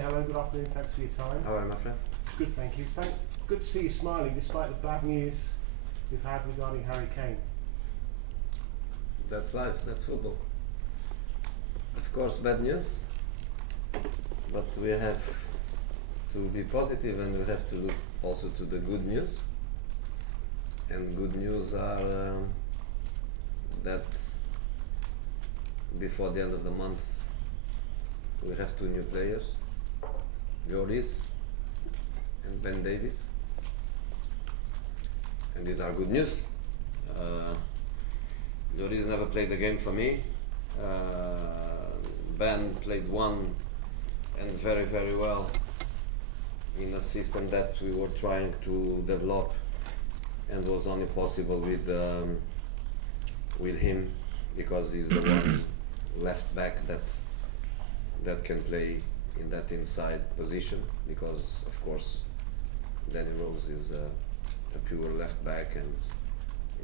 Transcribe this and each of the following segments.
Hello, good afternoon, thanks for your time. How are you, my friend? Good, thank you. Good to see you smiling despite the bad news we've had regarding Harry Kane. That's life, that's football. Of course, bad news, but we have to be positive and we have to look also to the good news. And good news are that before the end of the month we have two new players, Lloris and Ben Davies, and these are good news. Lloris never played the game for me. Ben played one and very very well in a system that we were trying to develop and was only possible with him because he's the one left back that can play in that inside position, because of course Danny Rose is a pure left back and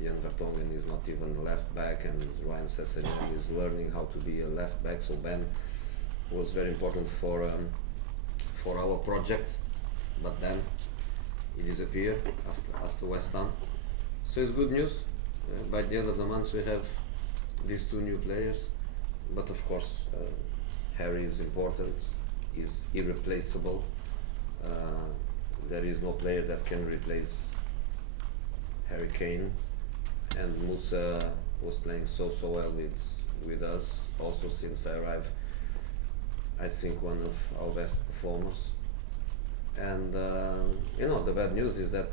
Jan Vertonghen is not even a left back, and Ryan Sessegnon is learning how to be a left back, so Ben was very important for our project, but then he disappeared after West Ham. So it's good news. By the end of the month we have these two new players, but of course Harry is important, is irreplaceable. There is no player that can replace Harry Kane, and Musa was playing so well with us also since I arrived. I think one of our best performers. And the bad news is that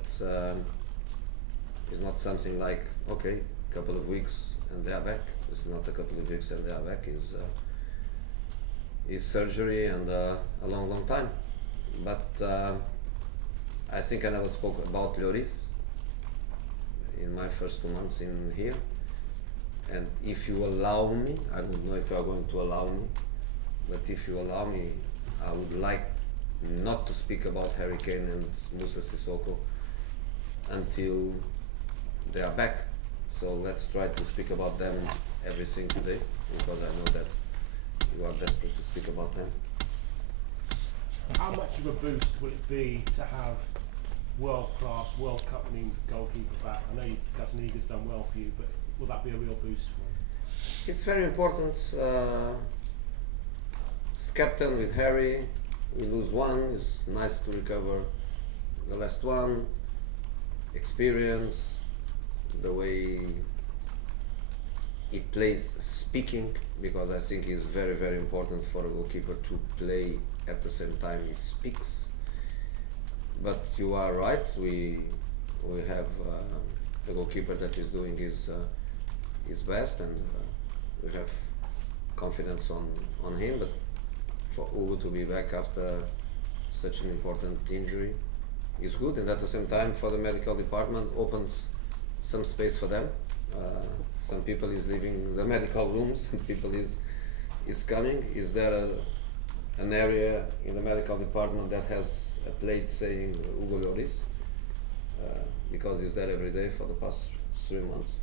it's not something like, okay, a couple of weeks and they are back. It's not a couple of weeks and they are back. It's surgery and a long time. But I think I never spoke about Lloris in my first 2 months in here. And if you allow me, I don't know if you are going to allow me, but if you allow me, I would like not to speak about Harry Kane and Moussa Sissoko until they are back. So let's try to speak about them everything today, because I know that you are desperate to speak about them. How much of a boost will it be to have world-class, World Cup winning goalkeeper back? I know Gazaniga's done well for you, but will that be a real boost for you? It's very important. As captain with Harry, we lose one, it's nice to recover the last one. Experience, the way he plays speaking, because I think it's very very important for a goalkeeper to play at the same time he speaks. But you are right, we have a goalkeeper that is doing his best, and we have confidence on him. But for Hugo to be back after such an important injury is good, and at the same time for the medical department opens some space for them. Some people is leaving the medical room, some people is coming. Is there an area in the medical department that has a plate saying Hugo Lloris? Because he's there every day for the past 3 months.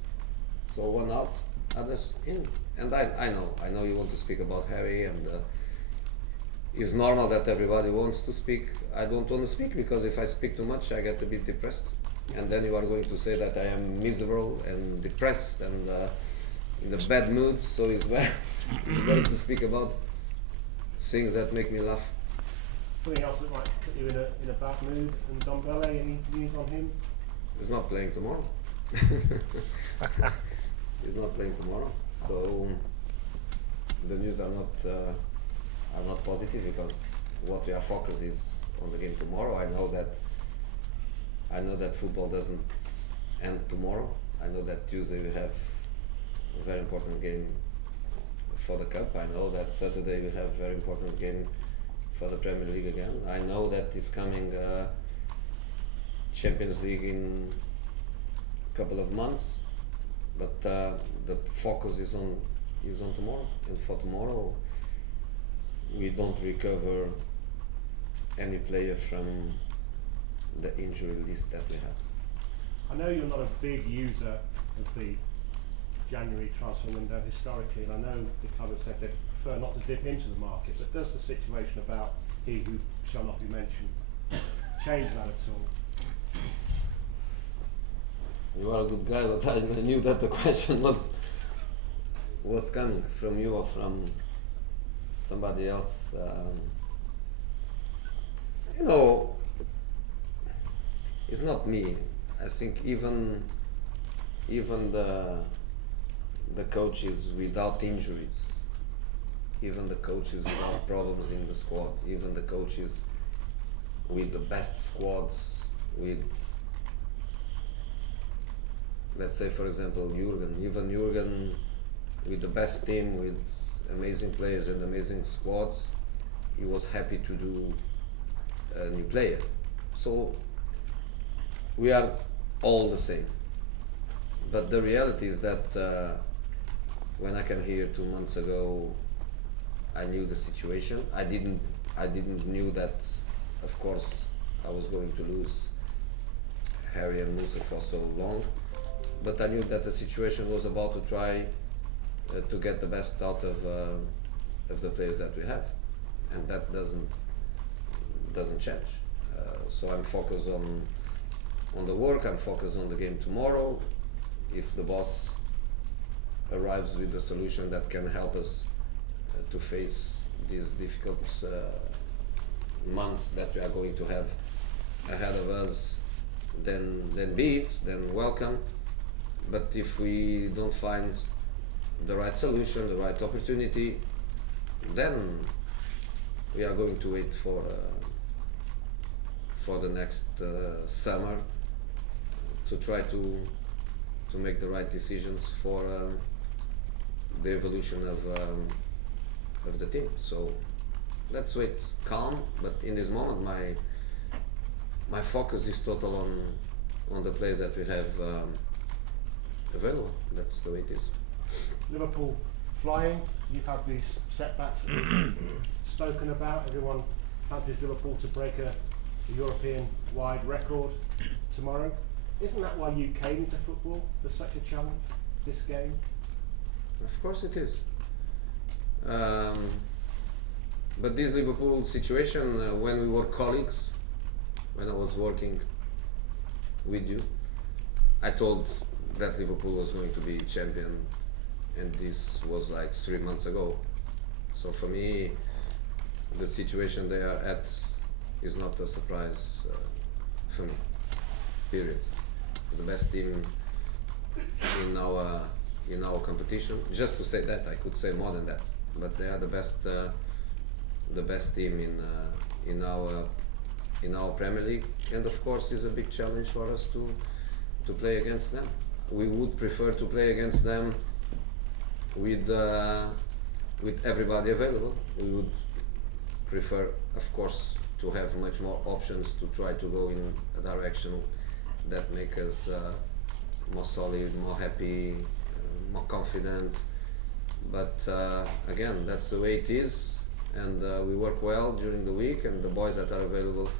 So one out, others in. And I know you want to speak about Harry, and it's normal that everybody wants to speak. I don't want to speak, because if I speak too much I get a bit depressed, and then you are going to say that I am miserable and depressed and in a bad mood. So it's better to speak about things that make me laugh. Something else that might put you in a bad mood, and Dombele, any news on him? He's not playing tomorrow. He's not playing tomorrow, so the news are not positive, because what we are focused is on the game tomorrow. I know that football doesn't end tomorrow. I know that Tuesday we have a very important game for the cup. I know that Saturday we have a very important game for the Premier League again. I know that is coming Champions League in a couple of months, but the focus is on tomorrow. And for tomorrow, we don't recover any player from the injury list that we have. I know you're not a big user of the January transfer window historically, and I know the club have said they prefer not to dip into the market, but does the situation about he who shall not be mentioned change that at all? You are a good guy, but I knew that the question was coming from you or from somebody else. You know, it's not me. I think even the coaches without injuries, even the coaches without problems in the squad, even the coaches with the best squads, with, let's say for example even Jurgen with the best team, with amazing players and amazing squads, he was happy to do a new player. So we are all the same. But the reality is that when I came here 2 months ago, I knew the situation. I didn't knew that, of course, I was going to lose Harry and Musa for so long. But I knew that the situation was about to try to get the best out of the players that we have, and that doesn't change. So I'm focused on the work. I'm focused on the game tomorrow. If the boss arrives with a solution that can help us to face these difficult months that we are going to have ahead of us, then be it, then welcome. But if we don't find the right solution, the right opportunity, then we are going to wait for the next summer to try to make the right decisions for the evolution of the team. So let's wait calm, but in this moment my focus is total on the players that we have available. That's the way it is. Liverpool flying, you've had these setbacks spoken about. Everyone fancies Liverpool to break a European-wide record tomorrow. Isn't that why you came into football, for such a challenge, this game? Of course it is. But this Liverpool situation, when we were colleagues, when I was working with you, I told that Liverpool was going to be champion, and this was like 3 months ago. So for me, the situation they are at is not a surprise for me, period. It's the best team in our competition. Just to say that, I could say more than that, but they are the best team in our Premier League, and of course it's a big challenge for us to play against them. We would prefer to play against them with everybody available. We would prefer, of course, to have much more options to try to go in a direction that make us more solid, more happy, more confident. But again, that's the way it is, and we work well during the week, and the boys that are available,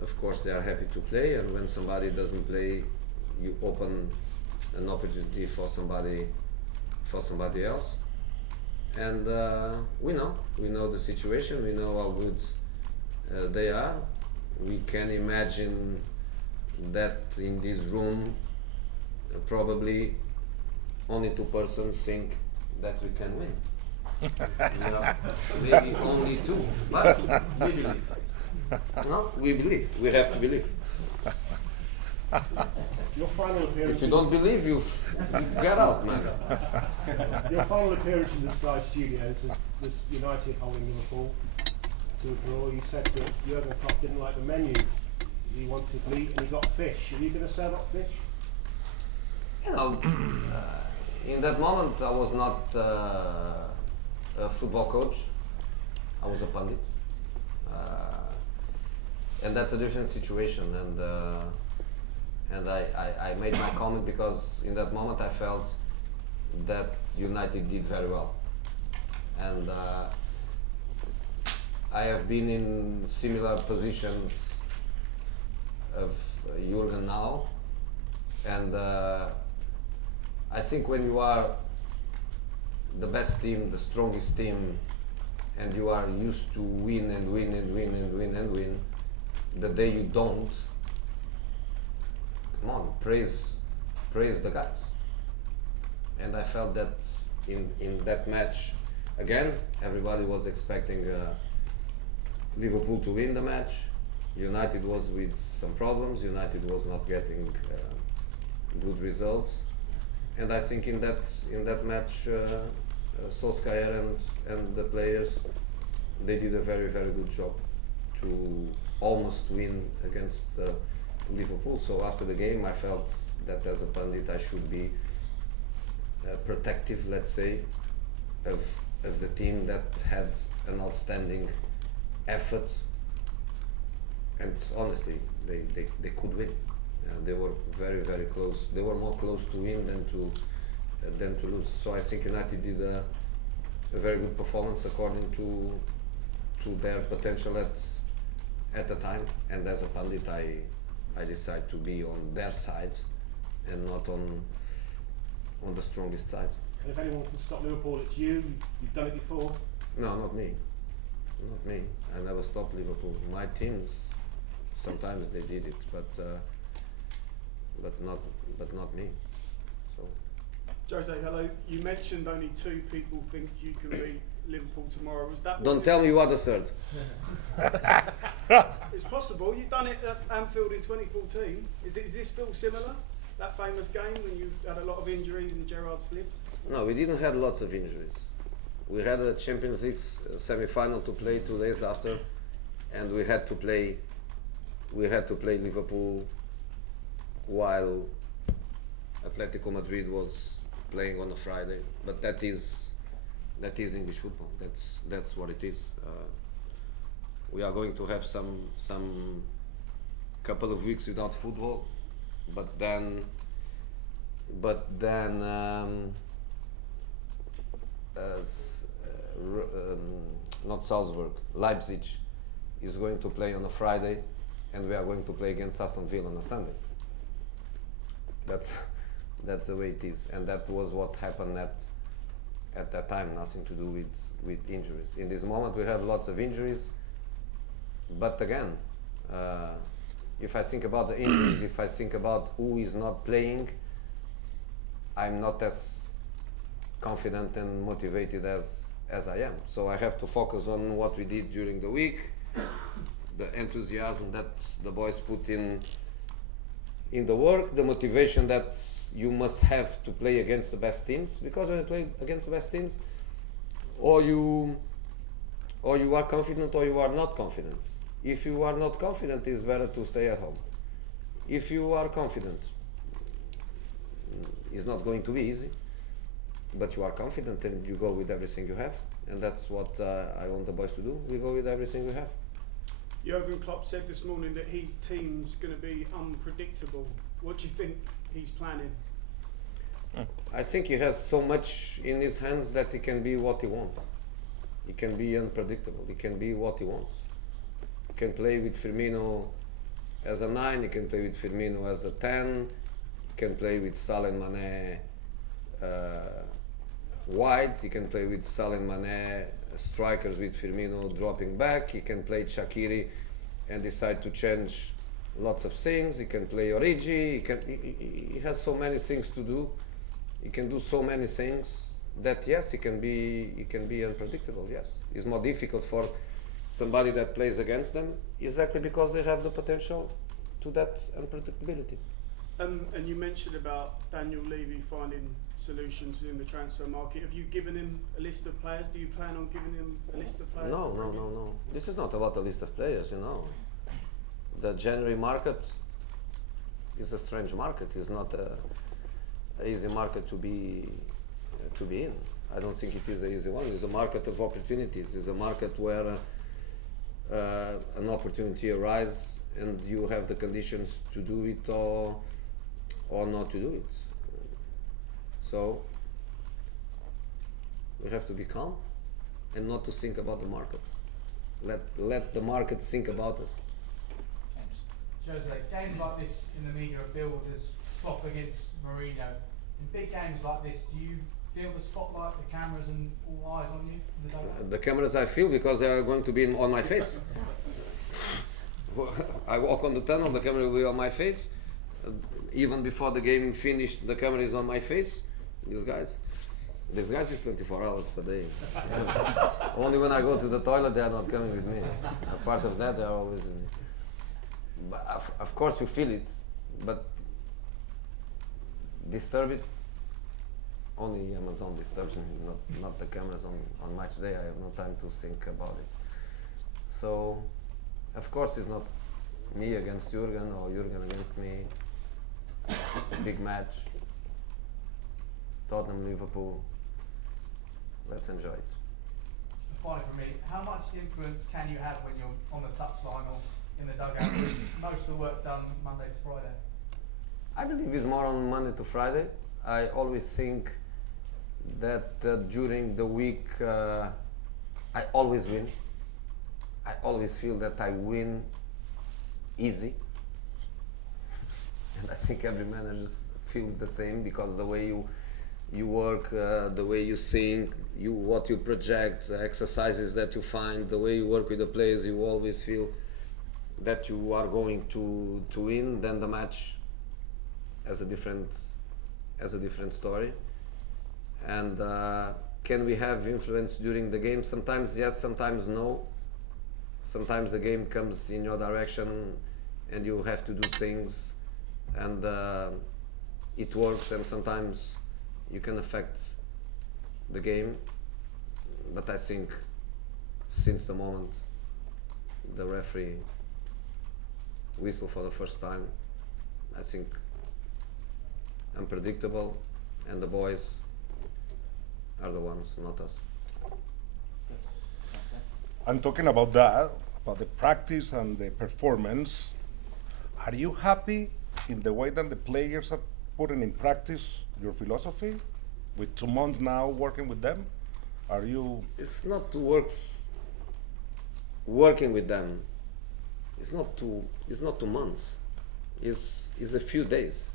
of course, they are happy to play, and when somebody doesn't play, you open an opportunity for somebody else. And we know the situation, we know how good they are. We can imagine that in this room probably only 2 persons think that we can win. Maybe only 2, but we believe. No, we believe. We have to believe. Your final appearance. If you don't believe, you get out, man. Your final appearance in the Sky Studios was United holding Liverpool to a draw. You said that Jurgen Klopp didn't like the menu. He wanted meat and he got fish. Are you going to serve up fish? You know, in that moment I was not a football coach. I was a pundit, and that's a different situation. And I made my comment because in that moment I felt that United did very well, and I have been in similar positions of Jurgen now, and I think when you are the best team, the strongest team, and you are used to win and win and win and win and win, the day you don't, come on, praise the guys. And I felt that in that match, again, everybody was expecting Liverpool to win the match. United was with some problems. United was not getting good results, and I think in that match, Solskjaer and the players, they did a very good job to almost win against Liverpool. So after the game, I felt that as a pundit, I should be protective, let's say, of the team that had an outstanding effort. And honestly, they could win. They were very close. They were more close to win than to lose. So I think United did a very good performance according to their potential at the time. And as a pundit, I decide to be on their side and not on the strongest side. And if anyone can stop Liverpool, it's you. You've done it before. No, not me. Not me. I never stopped Liverpool. My teams, sometimes they did it, but not me. So. Jose, hello. You mentioned only 2 people think you can beat Liverpool tomorrow. Was that? Don't tell me you are the third. It's possible. You've done it at Anfield in 2014. Is this feel similar? That famous game when you had a lot of injuries and Gerrard slips? No, we didn't have lots of injuries. We had a Champions League semi-final to play 2 days after, and we had to play Liverpool while Atletico Madrid was playing on a Friday. But that is English football. That's what it is. We are going to have some couple of weeks without football, but then not Salzburg, Leipzig is going to play on a Friday, and we are going to play against Aston Villa on a Sunday. That's the way it is, and that was what happened at that time. Nothing to do with injuries. In this moment, we have lots of injuries, but again, if I think about the injuries, if I think about who is not playing, I'm not as confident and motivated as I am. So I have to focus on what we did during the week, the enthusiasm that the boys put in the work, the motivation that you must have to play against the best teams, because when you play against the best teams, or you are confident or you are not confident. If you are not confident, it's better to stay at home. If you are confident, it's not going to be easy, but you are confident and you go with everything you have, and that's what I want the boys to do. We go with everything we have. Jurgen Klopp said this morning that his team's going to be unpredictable. What do you think he's planning? I think he has so much in his hands that he can be what he wants. He can be unpredictable. He can be what he wants. He can play with Firmino as a 9, he can play with Firmino as a 10, he can play with Salah and Mane wide, he can play with Salah and Mane strikers with Firmino dropping back, he can play Shaqiri and decide to change lots of things, he can play Origi, he has so many things to do, he can do so many things that yes, he can be unpredictable, yes. It's more difficult for somebody that plays against them exactly because they have the potential to that unpredictability. And you mentioned about Daniel Levy finding solutions in the transfer market. Have you given him a list of players? Do you plan on giving him a list of players? No. This is not about a list of players, you know. The January market is a strange market. It's not a easy market to be in. I don't think it is an easy one. It's a market of opportunities. It's a market where an opportunity arises and you have the conditions to do it or not to do it. So we have to be calm and not to think about the market. Let the market think about us. Thanks. Jose, games like this in the media are billed as Klopp against Mourinho. In big games like this, do you feel the spotlight, the cameras, and all eyes on you in the dugout? The cameras I feel because they are going to be on my face. I walk on the tunnel, the camera will be on my face. Even before the game finished, the camera is on my face. These guys is 24 hours per day. Only when I go to the toilet, they are not coming with me. Apart of that, they are always with me. But of course you feel it, but disturb it. Only Amazon disturbs me, not the cameras on match day. I have no time to think about it. So, of course, it's not me against Jurgen or Jurgen against me. Big match. Tottenham, Liverpool. Let's enjoy it. Finally for me, how much influence can you have when you're on the touchline or in the dugout? With most of the work done Monday to Friday. I believe it's more on Monday to Friday. I always think that during the week I always win. I always feel that I win easy. And I think every manager feels the same because the way you work, the way you think, what you project, the exercises that you find, the way you work with the players, you always feel that you are going to win. Then the match has a different story. And can we have influence during the game? Sometimes yes, sometimes no. Sometimes the game comes in your direction and you have to do things and it works, and sometimes you can affect the game. But I think since the moment the referee whistled for the first time, I think unpredictable, and the boys are the ones, not us. I'm talking about that, about the practice and the performance. Are you happy in the way that the players are putting in practice your philosophy? With 2 months now working with them, are you? It's not working with them. It's not 2 months. It's a few days.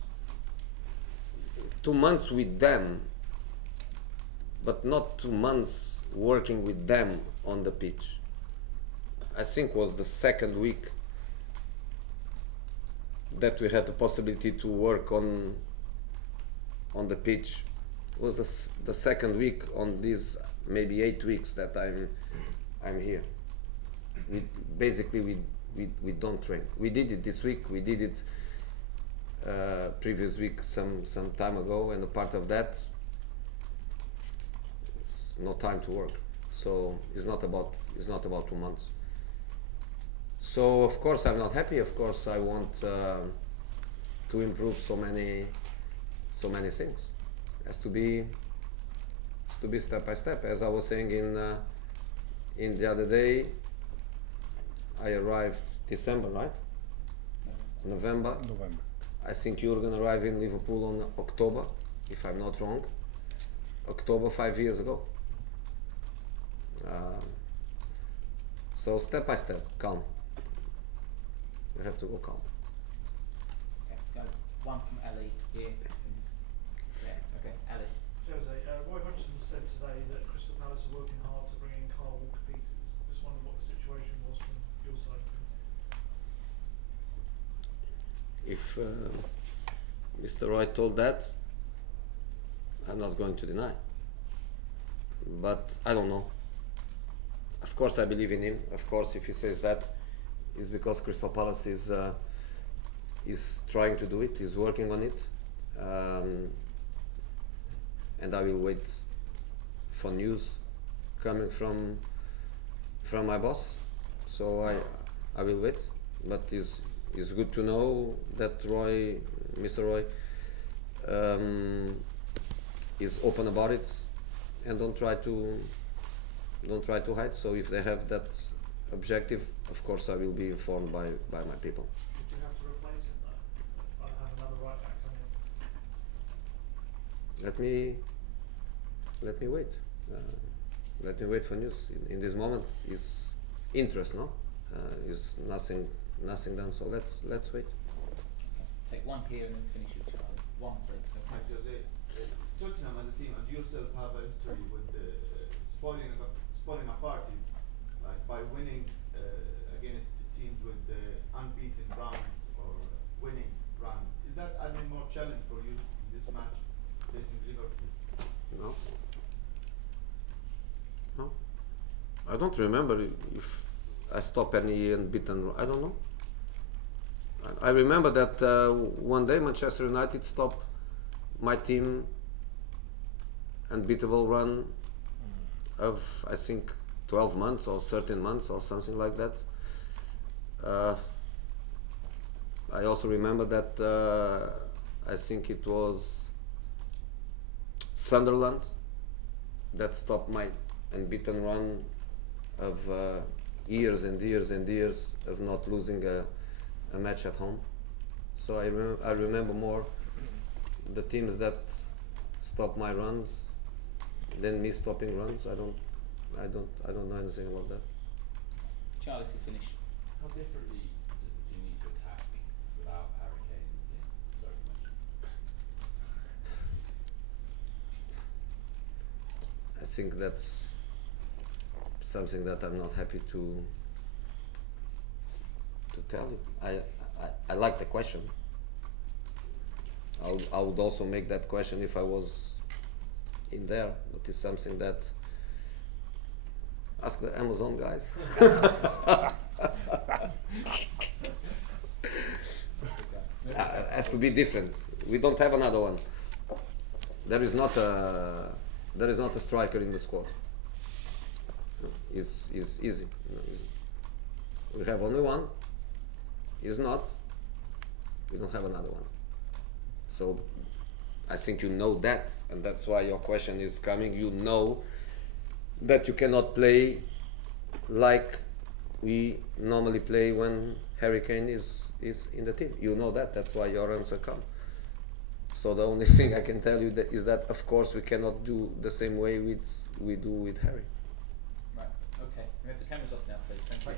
2 months with them, but not 2 months working with them on the pitch. I think was the second week that we had the possibility to work on the pitch. It was the second week on these maybe 8 weeks that I'm here. We don't train. We did it this week. We did it previous week some time ago, and a part of that, no time to work. So it's not about 2 months. So of course I'm not happy. Of course I want to improve so many things. It has to be step by step. As I was saying in the other day, I arrived December, right? November. I think you're gonna arrive in Liverpool on October, if I'm not wrong. October 5 years ago. So step by step, calm. You have to go calm. Okay, go. One from Ellie here. Yeah, okay, Ellie. Jose, Roy Hodgson said today that Crystal Palace are working hard to bring in Carl Walker-Peters. Just wondered what the situation was from your side of things. If Mr. Roy told that, I'm not going to deny. But I don't know. Of course I believe in him. Of course if he says that, it's because Crystal Palace is trying to do it, is working on it. And I will wait for news coming from my boss. So I will wait. But it's good to know that Mr. Roy is open about it and don't try to hide. So if they have that objective, of course I will be informed by my people. Would you have to replace him though? I'd have another right back come in. Let me wait. Let me wait for news. In this moment is interest, no? Is nothing done. So let's wait. Take one here and then finish with Charlie. One, please. Okay. Tottenham as a team, and you yourself have a history with spoiling parties, like by winning against teams with unbeaten runs or winning run. Is that adding more challenge for you in this match facing Liverpool? No. No. I don't remember if I stopped any unbeaten. I don't know. I remember that one day Manchester United stopped my team unbeatable run of, I think, 12 months or 13 months or something like that. I also remember that I think it was Sunderland that stopped my unbeaten run of years and years and years of not losing a match at home. So I remember more the teams that stop my runs than me stopping runs. I don't know anything about that. Charlie, to finish. How differently does the team need to attack without Harry Kane in the team? Sorry to mention. I think that's something that I'm not happy to tell you. I like the question. I would also make that question if I was in there, but it's something that ask the Amazon guys. Has to be different. We don't have another one. There is not a striker in the squad. It's easy. Easy. We have only one. Is not. We don't have another one. So I think you know that, and that's why your question is coming. You know that you cannot play like we normally play when Harry Kane is in the team. You know that. That's why your answer comes. So the only thing I can tell you is that of course we cannot do the same way we do with Harry. Right. Okay. We have the cameras off now, please. Thank you.